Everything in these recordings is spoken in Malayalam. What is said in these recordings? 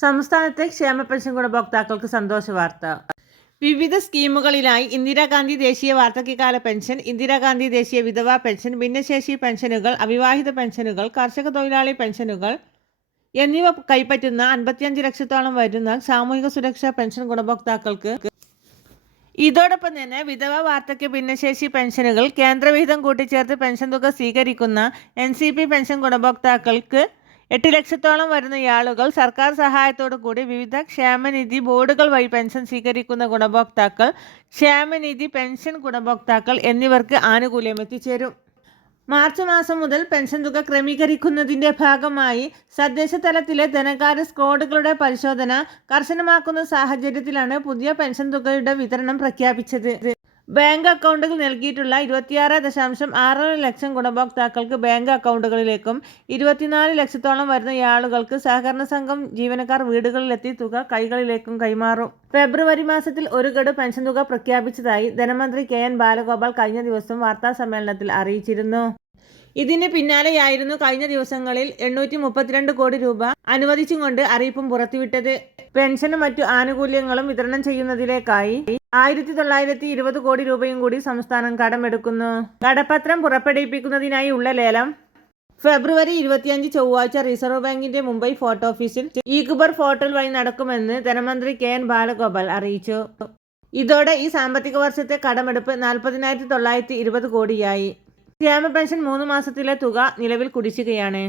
സംസ്ഥാനത്തെ ക്ഷേമ പെൻഷൻ ഗുണഭോക്താക്കൾക്ക് സന്തോഷ വാർത്ത. വിവിധ സ്കീമുകളിലായി ഇന്ദിരാഗാന്ധി ദേശീയ വാർദ്ധക്യകാല പെൻഷൻ, ഇന്ദിരാഗാന്ധി ദേശീയ വിധവാ പെൻഷൻ, ഭിന്നശേഷി പെൻഷനുകൾ, അവിവാഹിത പെൻഷനുകൾ, കർഷക തൊഴിലാളി പെൻഷനുകൾ എന്നിവ കൈപ്പറ്റുന്ന 55 ലക്ഷത്തോളം വരുന്ന സാമൂഹിക സുരക്ഷാ പെൻഷൻ ഗുണഭോക്താക്കൾക്ക് ഇതോടൊപ്പം തന്നെ വിധവ, വാർദ്ധക്യ, ഭിന്നശേഷി പെൻഷനുകൾ, കേന്ദ്രവിഹിതം കൂട്ടിച്ചേർത്ത് പെൻഷൻ തുക സ്വീകരിക്കുന്ന NCP പെൻഷൻ ഗുണഭോക്താക്കൾക്ക് 8 ലക്ഷത്തോളം വരുന്ന ആളുകൾ സർക്കാർ സഹായത്തോടു കൂടി വിവിധ ക്ഷേമനിധി ബോർഡുകൾ വഴി പെൻഷൻ സ്വീകരിക്കുന്ന ഗുണഭോക്താക്കൾ, ക്ഷേമനിധി പെൻഷൻ ഗുണഭോക്താക്കൾ എന്നിവർക്ക് ആനുകൂല്യം എത്തിച്ചേരും. മാർച്ച് മാസം മുതൽ പെൻഷൻ തുക ക്രമീകരിക്കുന്നതിൻ്റെ ഭാഗമായി തദ്ദേശ തലത്തിലെ ധനകാര്യ സ്ക്വാഡുകളുടെ പരിശോധന കർശനമാക്കുന്ന സാഹചര്യത്തിലാണ് പുതിയ പെൻഷൻ തുകയുടെ വിതരണം പ്രഖ്യാപിച്ചത്. ബാങ്ക് അക്കൗണ്ടുകൾ നൽകിയിട്ടുള്ള 26.6 ലക്ഷം ഗുണഭോക്താക്കൾക്ക് ബാങ്ക് അക്കൗണ്ടുകളിലേക്കും 24 ലക്ഷത്തോളം വരുന്ന ആളുകൾക്ക് സഹകരണ സംഘം ജീവനക്കാർ വീടുകളിലെത്തി തുക കൈകളിലേക്കും കൈമാറും. ഫെബ്രുവരി മാസത്തിൽ ഒരു ഗഡു പെൻഷൻ തുക പ്രഖ്യാപിച്ചതായി ധനമന്ത്രി KN ബാലഗോപാൽ കഴിഞ്ഞ ദിവസം വാർത്താസമ്മേളനത്തിൽ അറിയിച്ചിരുന്നു. ഇതിന് പിന്നാലെയായിരുന്നു കഴിഞ്ഞ ദിവസങ്ങളിൽ 832 കോടി രൂപ അനുവദിച്ചുകൊണ്ട് അറിയിപ്പും പുറത്തുവിട്ടത്. പെൻഷനും മറ്റു ആനുകൂല്യങ്ങളും വിതരണം ചെയ്യുന്നതിലേക്കായി 1920 കോടി രൂപയും കൂടി സംസ്ഥാനം കടമെടുക്കുന്നു. കടപ്പത്രം പുറപ്പെടുവിപ്പിക്കുന്നതിനായി ഉള്ള ലേലം ഫെബ്രുവരി 25 ചൊവ്വാഴ്ച റിസർവ് ബാങ്കിന്റെ മുംബൈ ഫോർട്ട് ഓഫീസിൽ ഈക്ബർ പോർട്ടൽ വഴി നടക്കുമെന്ന് ധനമന്ത്രി KN ബാലഗോപാൽ അറിയിച്ചു. ഇതോടെ ഈ സാമ്പത്തിക വർഷത്തെ കടമെടുപ്പ് 40,920 കോടിയായി. ക്ഷേമ പെൻഷൻ 3 മാസത്തിലെ തുക നിലവിൽ കുടിശ്ശികയാണ്.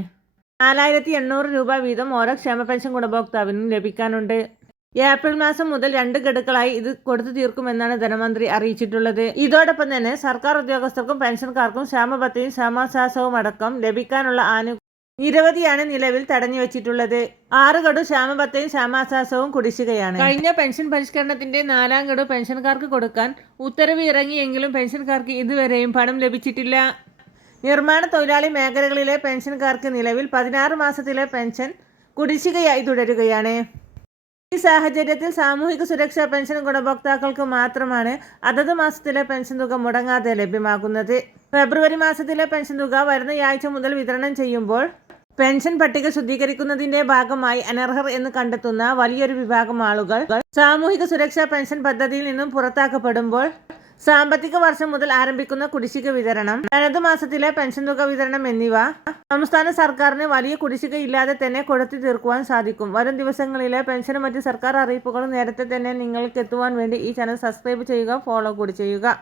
4,800 രൂപ വീതം ഓരോ ക്ഷേമ പെൻഷൻ ഗുണഭോക്താവിനും ലഭിക്കാനുണ്ട്. ഏപ്രിൽ മാസം മുതൽ 2 ഗഡുക്കളായി ഇത് കൊടുത്തു തീർക്കുമെന്നാണ് ധനമന്ത്രി അറിയിച്ചിട്ടുള്ളത്. ഇതോടൊപ്പം തന്നെ സർക്കാർ ഉദ്യോഗസ്ഥർക്കും പെൻഷൻകാർക്കും ക്ഷേമബത്തയും ക്ഷേമാശ്വാസവും അടക്കം ലഭിക്കാനുള്ള നിരവധിയാണ് നിലവിൽ തടഞ്ഞു വെച്ചിട്ടുള്ളത്. 6 ഗഡു ക്ഷേമബത്തയും ക്ഷേമാശ്വാസവും കുടിശ്ശികയാണ്. കഴിഞ്ഞ പെൻഷൻ പരിഷ്കരണത്തിന്റെ 4ാം ഗഡു പെൻഷൻകാർക്ക് കൊടുക്കാൻ ഉത്തരവ് ഇറങ്ങിയെങ്കിലും പെൻഷൻകാർക്ക് ഇതുവരെയും പണം ലഭിച്ചിട്ടില്ല. നിർമ്മാണ തൊഴിലാളി മേഖലകളിലെ പെൻഷൻകാർക്ക് നിലവിൽ 16 മാസത്തിലെ പെൻഷൻ കുടിശ്ശികയായി തുടരുകയാണ്. ഈ സാഹചര്യത്തിൽ സാമൂഹിക സുരക്ഷാ പെൻഷൻ ഗുണഭോക്താക്കൾക്ക് മാത്രമാണ് അതത് മാസത്തിലെ പെൻഷൻ തുക മുടങ്ങാതെ ലഭ്യമാകുന്നത്. ഫെബ്രുവരി മാസത്തിലെ പെൻഷൻ തുക വരുന്ന ആഴ്ച മുതൽ വിതരണം ചെയ്യുമ്പോൾ പെൻഷൻ പട്ടിക ശുദ്ധീകരിക്കുന്നതിന്റെ ഭാഗമായി അനർഹർ എന്ന് കണ്ടെത്തുന്ന വലിയൊരു വിഭാഗം ആളുകൾ സാമൂഹിക സുരക്ഷാ പെൻഷൻ പദ്ധതിയിൽ നിന്നും പുറത്താക്കപ്പെടുമ്പോൾ സാമ്പത്തിക വർഷം മുതൽ ആരംഭിക്കുന്ന കുടിശ്ശിക വിതരണം, തനത് മാസത്തിലെ പെൻഷൻ തുക വിതരണം എന്നിവ സംസ്ഥാന സർക്കാരിന് വലിയ കുടിശ്ശികയില്ലാതെ തന്നെ കൊടുത്തു തീർക്കുവാൻ സാധിക്കും. വരും ദിവസങ്ങളിലെ പെൻഷനും മറ്റ് സർക്കാർ അറിയിപ്പുകളും നേരത്തെ തന്നെ നിങ്ങൾക്ക് എത്തുവാൻ വേണ്ടി ഈ ചാനൽ സബ്സ്ക്രൈബ് ചെയ്യുക, ഫോളോ കൂടി ചെയ്യുക.